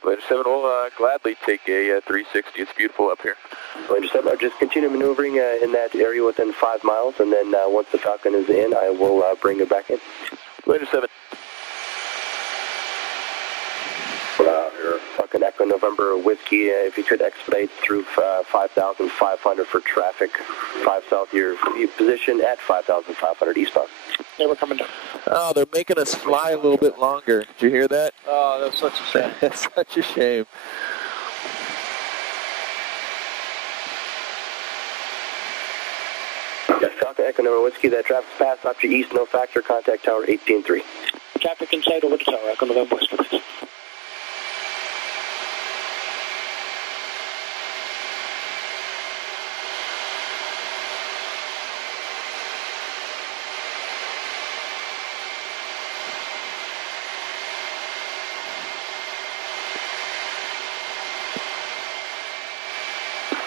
Blue Angel 7 will gladly take a 360. It's beautiful up here. Blue Angel 7, I'll just continue maneuvering in that area within 5 miles, and then once the Falcon is in, I will bring it back in. Blue Angel 7. Falcon Echo November Whiskey, if you could expedite through 5,500 for traffic, 5 south, your position at 5,500 eastbound. Yeah, we're coming down. Oh, they're making us fly a little bit longer. Did you hear that? Oh, that's such a shame. That's such a shame. Yes, Falcon Echo November Whiskey, that traffic's passed off to east, no factor, contact tower 18-3. Traffic inside over to tower, Echo November Whiskey, please.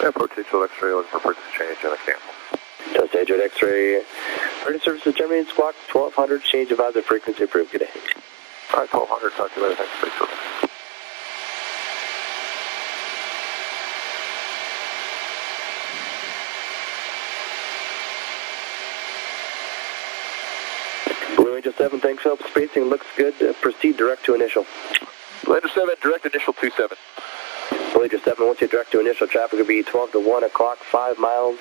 Airport Digital X-ray, looking for person change and a cancel. Test Agent X-ray, radio services terminated, squawk 1200, change of either frequency approved, good day. All right, 1200, talk to you later, thanks, space shuttle. Blue Angel 7, thanks for help. Spacing looks good. Proceed direct to initial. Blue Angel 7, direct initial 27. Blue Angel 7, once you direct to initial, traffic will be 12 to 1 o'clock, 5 miles.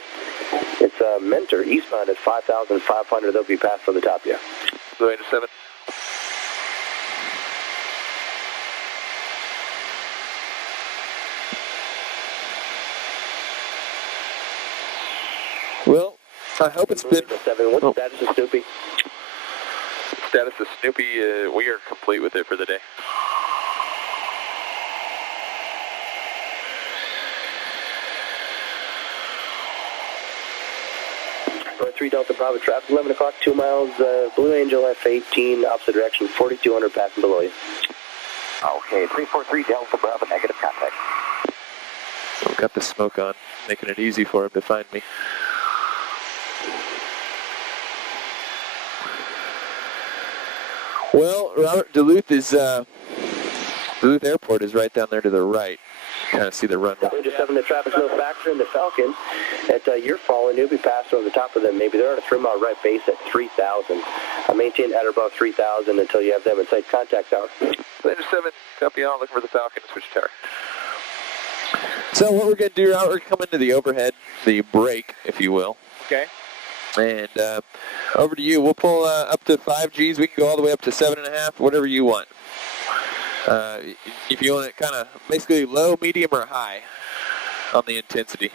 It's Mentor, eastbound at 5,500. They'll be passed on the top of you. Blue Angel 7. Well, I hope it's Blue been... Angel 7, what's the status of Snoopy? Status of Snoopy, we are complete with it for the day. 3 Delta Bravo traffic, 11 o'clock, 2 miles, Blue Angel F-18, opposite direction, 4,200 passing below you. Okay, 343 Delta Bravo, negative contact. I've got the smoke on, making it easy for him to find me. Well, Robert, Duluth Airport is right down there to the right. Kind of see the runway. Blue Angel 7, the traffic's no factor in the Falcon. At your falling, you'll be passed over the top of them. Maybe they're on a 3-mile right base at 3,000. Maintain at or above 3,000 until you have them in sight. Contact tower. Blue Angel 7, copy on, looking for the Falcon, switch tower. So what we're going to do, Robert, we're coming to the overhead, the break, if you will. Okay. And over to you. We'll pull up to 5 Gs. We can go all the way up to 7.5, whatever you want. If you want it kind of basically low, medium, or high on the intensity.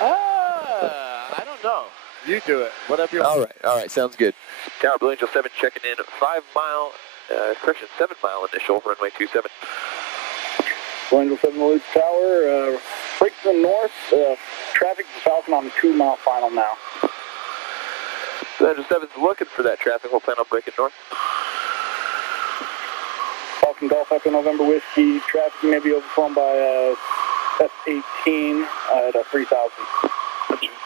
I don't know. You do it. Whatever you want. All right, sounds good. Tower Blue Angel 7 checking in 7-mile initial, runway 27. Blue Angel 7 Duluth Tower, break to the north, traffic to Falcon on the 2-mile final now. Blue Angel 7's looking for that traffic. We'll plan on breaking north. Falcon Golf Echo November Whiskey, traffic may be overflown by F-18 at 3,000.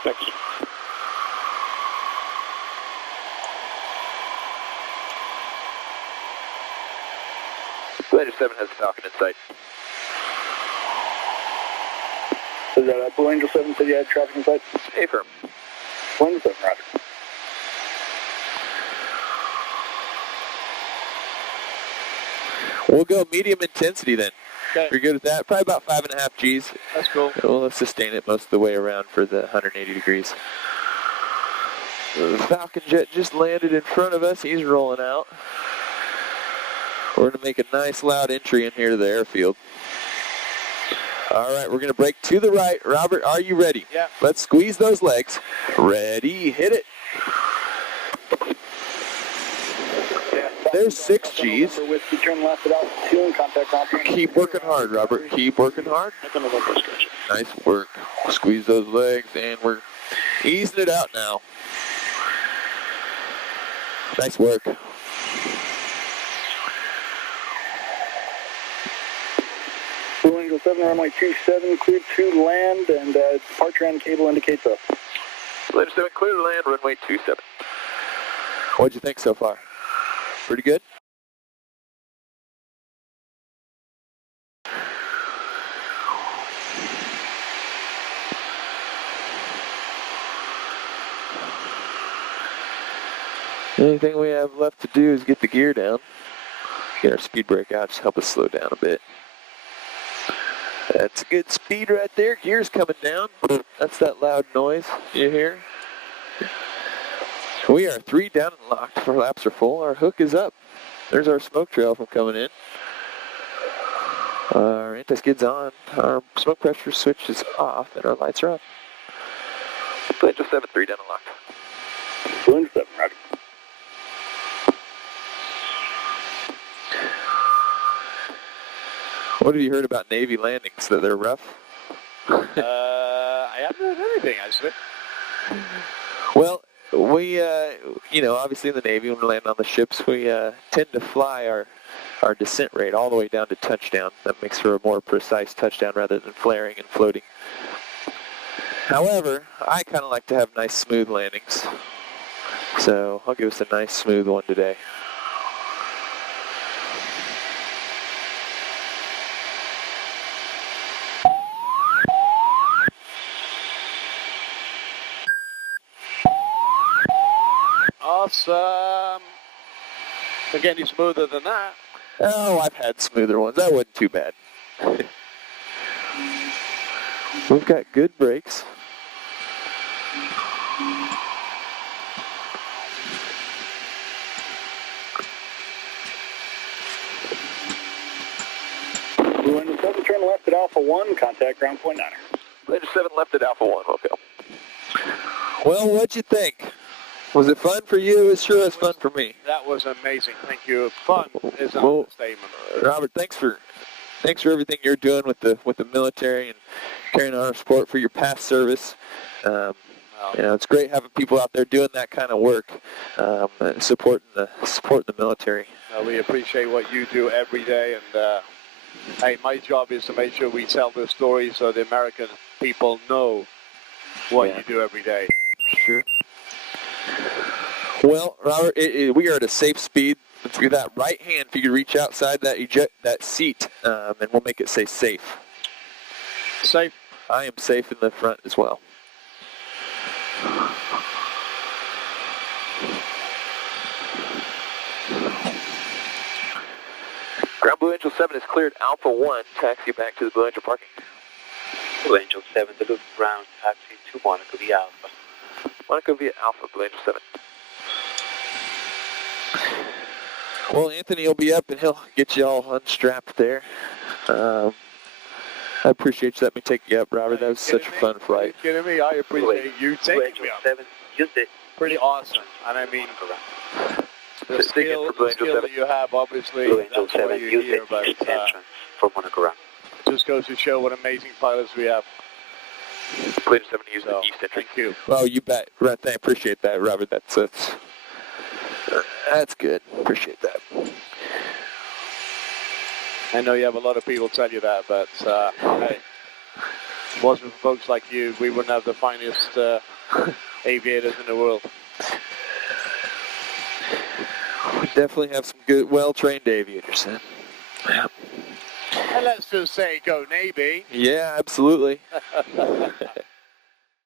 Next. Blue Angel 7 has Falcon in sight. Is that Blue Angel 7 said you had traffic in sight? Affirm. Blue Angel 7, roger. We'll go medium intensity then. Okay. You're good with that? Probably about 5.5 Gs. That's cool. We'll sustain it most of the way around for the 180 degrees. The Falcon jet just landed in front of us. He's rolling out. We're going to make a nice loud entry in here to the airfield. All right, we're going to brake to the right. Robert, are you ready? Yeah. Let's squeeze those legs. Ready, hit it. There's 6 Gs. Whiskey, turn left at altitude and contact ground. Keep working hard, Robert. Keep working hard. Nice work. Squeeze those legs, and we're easing it out now. Nice work. Blue Angel 7, runway 27, cleared to land, and departure and cable indicates up. Blue Angel 7, clear to land, runway 27. What'd you think so far? Pretty good? The only thing we have left to do is get the gear down. Get our speed brake out, just help us slow down a bit. That's good speed right there. Gear's coming down. That's that loud noise you hear. We are 3 down and locked. Our laps are full. Our hook is up. There's our smoke trail from coming in. Our anti-skid's on. Our smoke pressure switch is off, and our lights are up. Blue Angel 7, 3 down and locked. Blue Angel 7, roger. What have you heard about Navy landings? That they're rough? I haven't heard anything, actually. Well, we, obviously in the Navy, when we land on the ships, we tend to fly our descent rate all the way down to touchdown. That makes for a more precise touchdown rather than flaring and floating. However, I kind of like to have nice, smooth landings. So I'll give us a nice, smooth one today. Awesome. Again, any smoother than that. Oh, I've had smoother ones. That wasn't too bad. We've got good brakes. Blue Angel 7, turn left at Alpha 1, contact ground point 9. Blue Angel 7 left at Alpha 1, okay. Well, what'd you think? Was it fun for you? It sure was fun for me. That was amazing. Thank you. Fun is an understatement. Robert, thanks for everything you're doing with the military and carrying on our support for your past service. It's great having people out there doing that kind of work, supporting the military. We appreciate what you do every day, and hey, my job is to make sure we tell the story so the American people know what you do every day. Sure. Well, Robert, we are at a safe speed. With that right hand, if you could reach outside that seat, and we'll make it say safe. Safe. I am safe in the front as well. Ground Blue Angel 7 is cleared Alpha 1. Taxi back to the Blue Angel parking. Blue Angel 7, the ground taxi to Monaco via Alpha. Monaco via Alpha, Blue Angel 7. Well, Anthony will be up and he'll get you all unstrapped there. I appreciate you letting me take you up, Robert. That was such a fun flight. Are you kidding me? I appreciate you taking me up. 7, use it. Pretty awesome. And I mean, the skill that you have, obviously, Blue Angel that's why 7, you're use here, it. but Entrance for Monaco ground. just goes to show what amazing pilots we have. Blue Angel 7 use the east entry. Thank you. Well, you bet. Right, I appreciate that, Robert. That's good. Appreciate that. I know you have a lot of people tell you that, but hey, if it wasn't for folks like you, we wouldn't have the finest aviators in the world. We definitely have some good, well-trained aviators. Yeah. And let's just say go Navy. Yeah, absolutely.